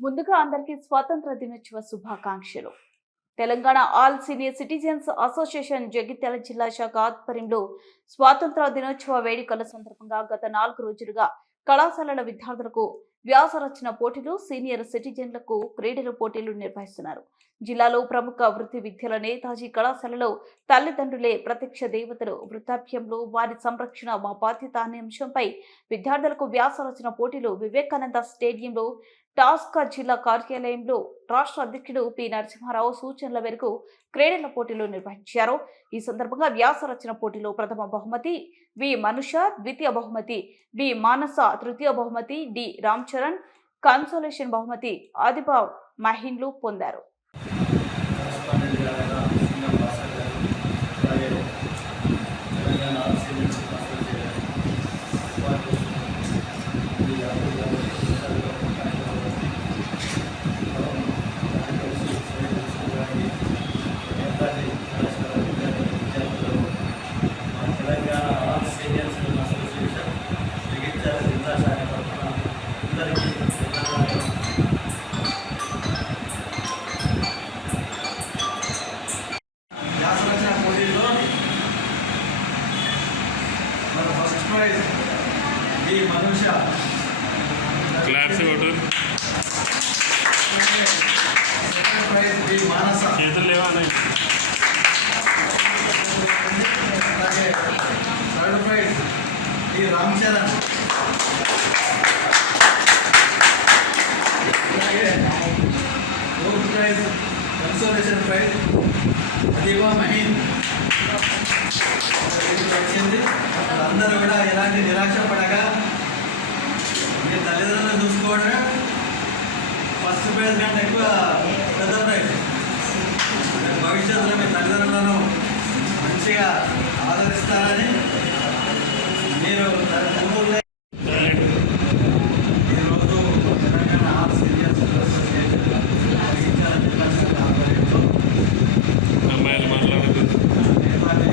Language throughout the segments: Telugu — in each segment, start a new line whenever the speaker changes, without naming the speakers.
ముందుగా అందరికీ స్వాతంత్ర దినోత్సవ శుభాకాంక్షలు. Telangana all senior citizens association Jagtial జిల్లా శాఖ ఆధ్వర్యంలో స్వాతంత్ర దినోత్సవ వేడుకల సందర్భంగా గత నాలుగు రోజులుగా కళాశాలల విద్యార్థులకు వ్యాస రచన పోటీలు సీనియర్ సిటిజన్లకు క్రీడల పోటీలు నిర్వహిస్తున్నారు. జిల్లాలో ప్రముఖ వృత్తి విద్యల నేతాజీ కళాశాలలో తల్లిదండ్రులే ప్రత్యక్ష దేవతలు. వృద్ధాప్యంలో వారి సంరక్షణ మా బాధ్యత అనే అంశంపై విద్యార్థులకు వ్యాస రచన పోటీలు. వివేకానంద స్టేడియంలో టాస్కా జిల్లా కార్యాలయంలో రాష్ట్ర అధ్యక్షుడు పి. నరసింహారావు సూచనల మేరకు క్రీడల పోటీలు నిర్వహించారు. ఈ సందర్భంగా వ్యాస రచన పోటీలో ప్రథమ బహుమతి వి. మనుష ద్వితీయ బహుమతి బి మానస తృతీయ బహుమతి డి. రామ్ చరణ్ కన్సోలేషన్ బహుమతి ఆదిబా మహిన్లు పొందారు.
క్లాప్స్ కొట్టు చేతులు లేవా
third prize B Ram Charan fourth prize consolation prize అదీవా Maheen వచ్చింది అందరూ కూడా ఎలాంటి నిరాశ పడగా ఏదైనా తల్లిదండ్రులను చూసుకోవడమే ఫస్ట్ ప్రైజ్ కంటే ఎక్కువ పెద్ద ప్రైజ్ భవిష్యత్తులో మీ తల్లిదండ్రులను మంచిగా ఆదరిస్తారని మీరు కూతుర్లే ఈరోజు Telangana arts seniors association Jagtial జిల్లా శాఖ ఆధ్వర్యంలో
అమ్మాయిలు మాట్లాడదు
నేతాజీ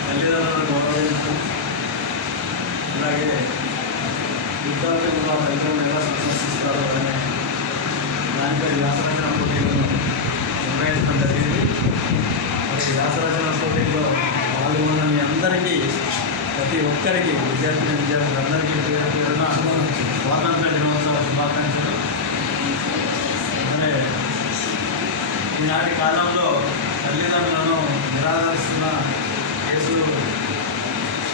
తల్లిదండ్రులను గౌరవించు అలాగే విద్యార్థులు మా తల్లిదండ్రులు ఎలా సందర్శిస్తారో అనే దానిపై వ్యాసరచన పోటీలను నిర్వహించడం జరిగింది మరి వ్యాసరచన పోటీల్లో పాల్గొన్న మీ అందరికీ ప్రతి ఒక్కరికి విద్యార్థి విద్యార్థులందరికీ పేరు పేరున స్వాతంత్ర దినోత్సవ శుభాకాంక్షలు అంటే ఈనాటి కాలంలో తల్లిదండ్రులను నిరాదరిస్తున్న కేసులు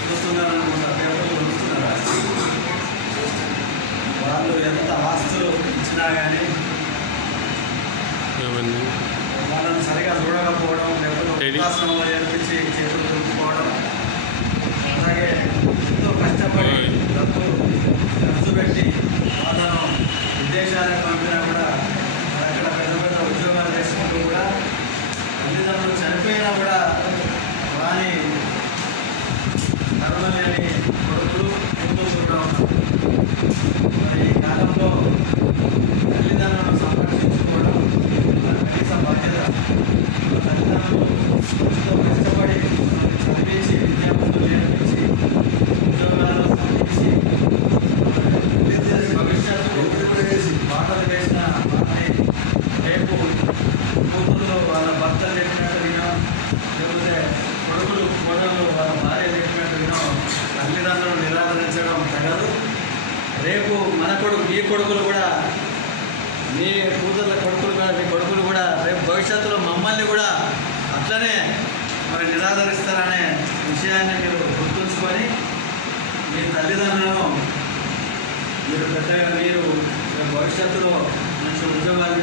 చూస్తున్నారనుకుంటున్నాను వాళ్ళు ఎంత ఆస్తులు ఇచ్చినా కానీ వాళ్ళని సరిగా చూడకపోవడం లేకపోతే చేతులు దులుపుకోవడం అలాగే ఎంతో కష్టపడి
ఓయ్.
డబ్బు ఖర్చు పెట్టి వాళ్ళను విదేశాలకు పంపినా కూడా మరి అక్కడ పెద్ద పెద్ద ఉద్యోగాలు చేసుకుంటూ కూడా తల్లిదండ్రులు చనిపోయినా కూడా వాని కరుణ లేని కొడుకులు కూతురు కూడా ఉన్నారు. మరి ఈ కాలంలో తల్లిదండ్రులను సంరక్షించుకోవడం మన కనీస బాధ్యత తల్లిదండ్రులు ఎంతో కష్టపడి మనల్ని చదివించి విద్యాబుద్ధులు నేర్పించి ఉద్యోగాలు సాధించి భవిష్యత్తు బాటలు వేసిన వారిని రేపు కూతుళ్ళు వాళ్ళ భర్తలు చెప్పినట్టు వినో లేకపోతే కొడుకులు కోడళ్ళు వాళ్ళ భార్య చెప్పినట్టు వినో తల్లిదండ్రులు నిరాదరించడం తగదు రేపు మన కొడుకు మీ కొడుకులు కూడా మీ కూతుర్ల కొడుకులు కూడా మీ కొడుకులు కూడా రేపు భవిష్యత్తులో మమ్మల్ని కూడా అట్లనే మరి నిరాదరిస్తారనే విషయాన్ని మీరు గుర్తుంచుకొని మీ తల్లిదండ్రులను మీరు పెద్దగా మీరు భవిష్యత్తులో మంచి ఉద్యోగాలు